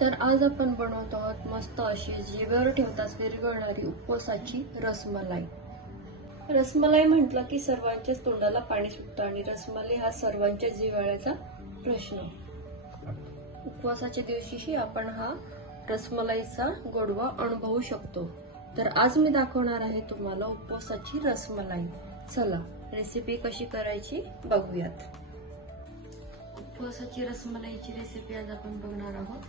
तर आज आपण बनवत आहोत मस्त अशी जिभेवर ठेवताच विरघळणारी उपवासाची रसमलाई. रसमलाई म्हटलं की सर्वांच्याच तोंडाला पाणी सुटतं आणि रसमलाई हा सर्वांच्या जिव्हाळ्याचा प्रश्न. उपवासाच्या दिवशीही आपण हा रसमलाईचा गोडवा अनुभवू शकतो. तर आज मी दाखवणार आहे तुम्हाला उपवासाची रसमलाई. चला रेसिपी कशी करायची बघूयात. उपवासाची रसमलाईची रेसिपी आज आपण बघणार आहोत.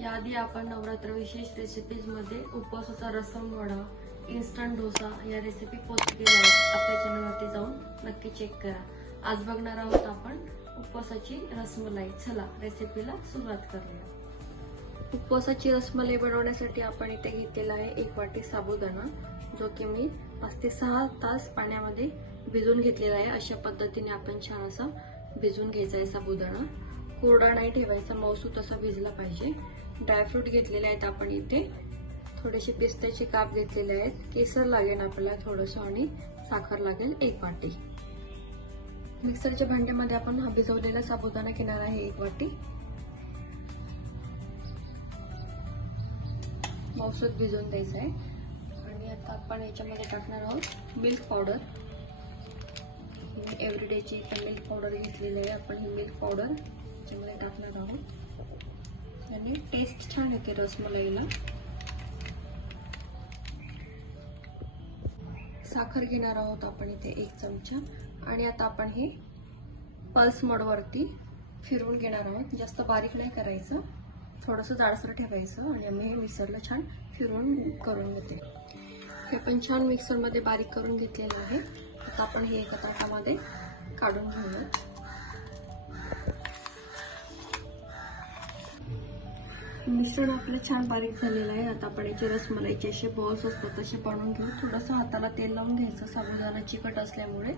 याआधी आपण नवरात्र विशेष रेसिपीजमध्ये उपवासाचा रसम वडा इन्स्टंट डोसा या रेसिपी पोस्ट केल्या आहेत. आपल्या चॅनलवरती जाऊन नक्की चेक करा. आज बघणार आहोत आपण उपवासाची रसमलाई. चला रेसिपीला सुरुवात करूया. उपवासाची रसमलाई बनवण्यासाठी आपण इथे घेतलेला आहे एक वाटी साबुदाणा जो की मी पाच ते सहा तास पाण्यामध्ये भिजून घेतलेला आहे. अशा पद्धतीने आपण छान असा भिजून घ्यायचा आहे साबुदाणा. कोरडा नाही ठेवायचा मौसूत असा भिजला पाहिजे. ड्रायफ्रूट घेतलेले आहेत आपण इथे. थोडेसे पिस्त्याचे काप घेतलेले आहेत. केसर लागेल आपल्याला थोडंसं आणि साखर लागेल एक वाटी. मिक्सरच्या भांड्यामध्ये आपण हा भिजवलेला साबुदाणा घेणार आहे एक वाटी. औषध भिजवून द्यायचं आहे. आणि आता आपण याच्यामध्ये टाकणार आहोत मिल्क पावडर. एव्हरीडेची मिल्क पावडर घेतलेली आहे. आपण ही मिल्क पावडर याच्यामध्ये टाकणार आहोत. आणि टेस्ट छान येते रसमलाईला. साखर घेणार आहोत आपण इथे एक चमचा. आणि आता आपण हे पल्स मोडवरती फिरवून घेणार आहोत. जास्त बारीक नाही करायचं. थोडंसं जाडसर ठेवायचं आणि आम्ही हे मिक्सरला छान फिरवून करून घेते. हे पण छान मिक्सरमध्ये बारीक करून घेतलेलं आहे. आता आपण हे एका ताटामध्ये काढून घेऊया मिश्रण आपलं छान बारीक झालेलं आहे. आता आपण याचे रसमलाईचे असे बॉल्स असतात तसे बनवून घेऊ. थोडंसं हाताला तेल लावून घ्यायचं. साबुदाणा चिकट असल्यामुळे.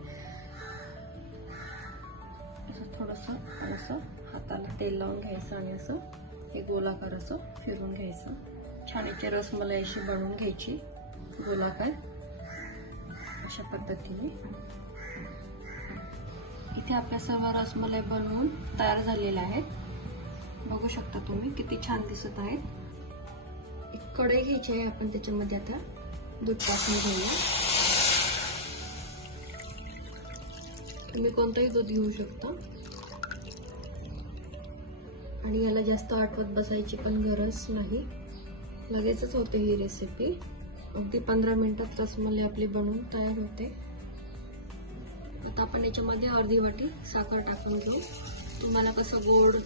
असं थोडंसं असं हाताला तेल लावून घ्यायचं आणि असं हे गोलाकार असं फिरून घ्यायचं. छान याची रसमलाई अशी बनवून घ्यायची. गोलाकार. अशा पद्धतीने. इथे आपल्या सर्व रसमलाई बनवून तयार झालेल्या आहेत. बघू शकता तुम्ही किती छान दिसत आहेत. एक कढई घ्यायची आहे आपण त्याच्यामध्ये आता. दूध टाकून घेऊया. तुम्ही कोणतंही दूध घेऊ शकता. आणि याला जास्त आठवत बसायची पण गरज नाही. लगेचच होते ही रेसिपी अगदी पंधरा मिनिटात रसमलाई आपली बनवून तयार होते. आता आपण याच्यामध्ये अर्धी वाटी साखर टाकून घेऊ. तुम्हाला कसं गोड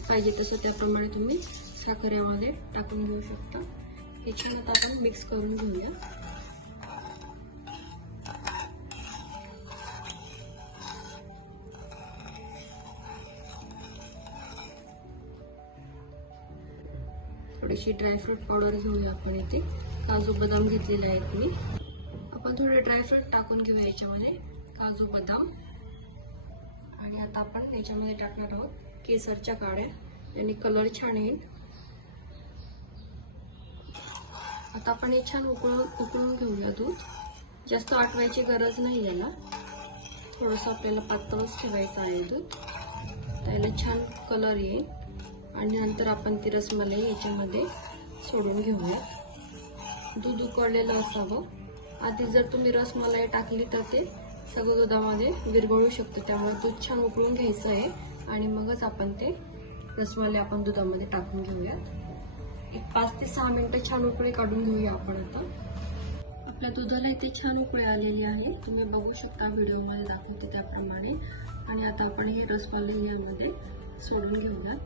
पाहिजे तसं त्याप्रमाणे तुम्ही साखर यामध्ये टाकून घेऊ शकता. हे छान आता आपण मिक्स करून घेऊया. थोडीशी ड्रायफ्रूट पावडर घेऊया आपण इथे. काजू बदाम घेतलेले आहेत मी. आपण थोडे ड्रायफ्रूट टाकून घेऊया याच्यामध्ये. काजू बदाम. आणि आता आपण याच्यामध्ये टाकणार आहोत केसरच्या काड्या. यांनी कलर छान येईल आता आपण हे छान उकळून उकळून घेऊया दूध. जास्त आटवायची गरज नाही याला. थोडंसं आपल्याला पातळच ठेवायचं आहे दूध. त्याला छान कलर येईल. आणि नंतर आपण ती रसमलाई याच्यामध्ये सोडून घेऊया. दूध उकळलेलं असावं. आधी जर तुम्ही रसमलाई टाकली तर ते सगळं दुधामध्ये विरघळू शकतं. त्यामुळे दूध छान उकळून घ्यायचं आहे. आणि मगच आपण ते रसमलाई आपण दुधामध्ये टाकून घेऊयात. एक पाच ते सहा मिनटं छान उकळे काढून घेऊया आपण आता. आपल्या दुधाला इथे छान उकळे आलेली आहे तुम्ही बघू शकता व्हिडिओमध्ये दाखवते त्याप्रमाणे. आणि आता आपण हे रसमलाई यामध्ये सोडून घेऊयात.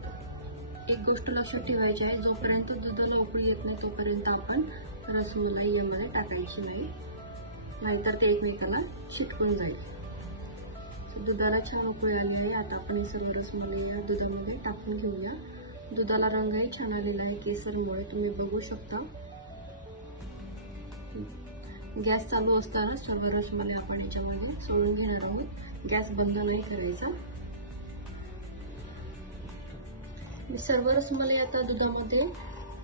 एक गोष्ट लक्षात ठेवायची आहे जोपर्यंत दुधाला उकळी येत नाही तोपर्यंत आपण रसमलाई यामध्ये टाकायची नाही. नाहीतर ते एकमेकाला शिटकून जाईल. दुधाला छान उकळी आली आहे. आता आपण हे सर्व रसमलाई या दुधामध्ये टाकून घेऊया. दुधाला रंगही छान आलेला आहे केसरमुळे. तुम्ही बघू शकता. गॅस चालू असताना सर्व रसमलाई आपण याच्यामध्ये सोडून घेणार आहोत. गॅस बंद नाही करायचा. मी सर्व रसमलाई आता दुधामध्ये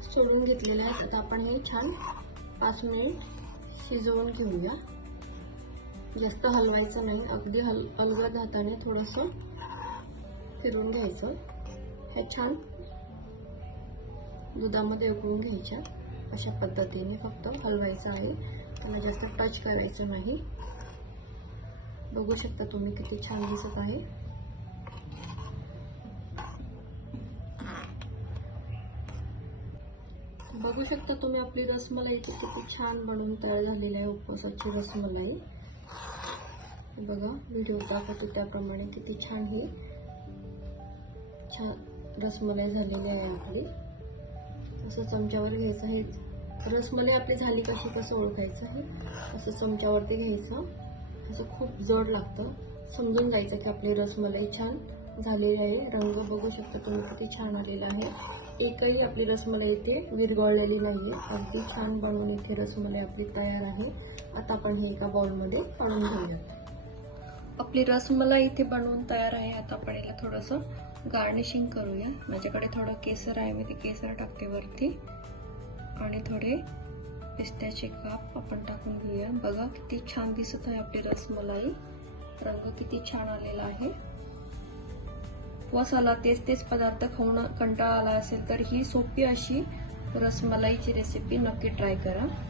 सोडून घेतलेल्या आहेत. आता आपण हे छान पाच मिनिट शिजवून घेऊया. जास्त हलवायचं नाही. अगदी हल अलगद हाताने थोडंसं फिरून घ्यायचं. हे छान दुधामध्ये उकळून घ्यायच्या. अशा पद्धतीने फक्त हलवायचं आहे. त्याला जास्त टच करायचं नाही. बघू शकता तुम्ही किती छान दिसत आहे. बघू शकता तुम्ही आपली रसमलाई किती छान बनवून तयार झालेली आहे. उपवासाची रसमलाई. बघा व्हिडिओ दाखवतो त्याप्रमाणे किती छान ही छान रसमलाई झालेली आहे आपली. असं चमच्यावर घ्यायचं आहे. रसमलाई आपली झाली कशी कसं ओळखायचं आहे? असं चमच्यावरती घ्यायचं. असं खूप जड लागतं. समजून जायचं की आपली रसमलाई छान झालेली आहे. रंग बघू शकता तुम्ही किती छान आलेला आहे. एकही आपली रसमलाई इथे विरगळलेली नाही अगदी छान बनवून इथे रसमलाई आपली तयार आहे. आता आपण हे एका बाउलमध्ये काढून घेऊयात. आपली रसमलाई इथे बनवून तयार आहे. आता आपण याला थोडंसं गार्निशिंग करूया. माझ्याकडे थोडं केसर आहे. मी ते केसर टाकते वरती. आणि थोडे पिस्त्याचे काप आपण टाकून घेऊया. बघा किती छान दिसत आहे आपली रसमलाई रंग किती छान आलेला आहे. वसाला तेच तेच पदार्थ खाऊन कंटाळा आला असेल तर ही सोपी अशी रसमलाईची रेसिपी नक्की ट्राय करा.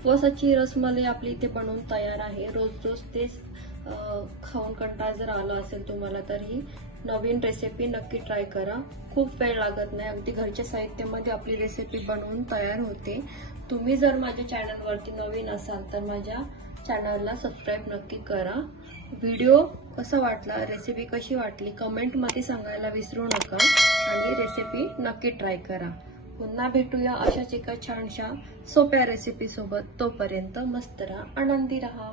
उपवासाची रसमलाई आपली इथे बनवून तयार आहे. रोज रोज तेच खाऊन कंटाळा जर आला असेल तुम्हाला तर ही नवीन रेसिपी नक्की ट्राय करा. खूप वेळ लागत नाही. अगदी घरच्या साहित्यामध्ये आपली रेसिपी बनवून तयार होते. तुम्ही जर माझ्या चॅनलवरती नवीन असाल तर माझ्या चॅनलला सबस्क्राईब नक्की करा. व्हिडिओ कसा वाटला रेसिपी कशी वाटली कमेंटमध्ये सांगायला विसरू नका. आणि रेसिपी नक्की ट्राय करा. पुन्हा भेटूया अशाच एका छानशा सोप्या रेसिपी सोबत. तोपर्यंत मस्त राहा आनंदी राहा.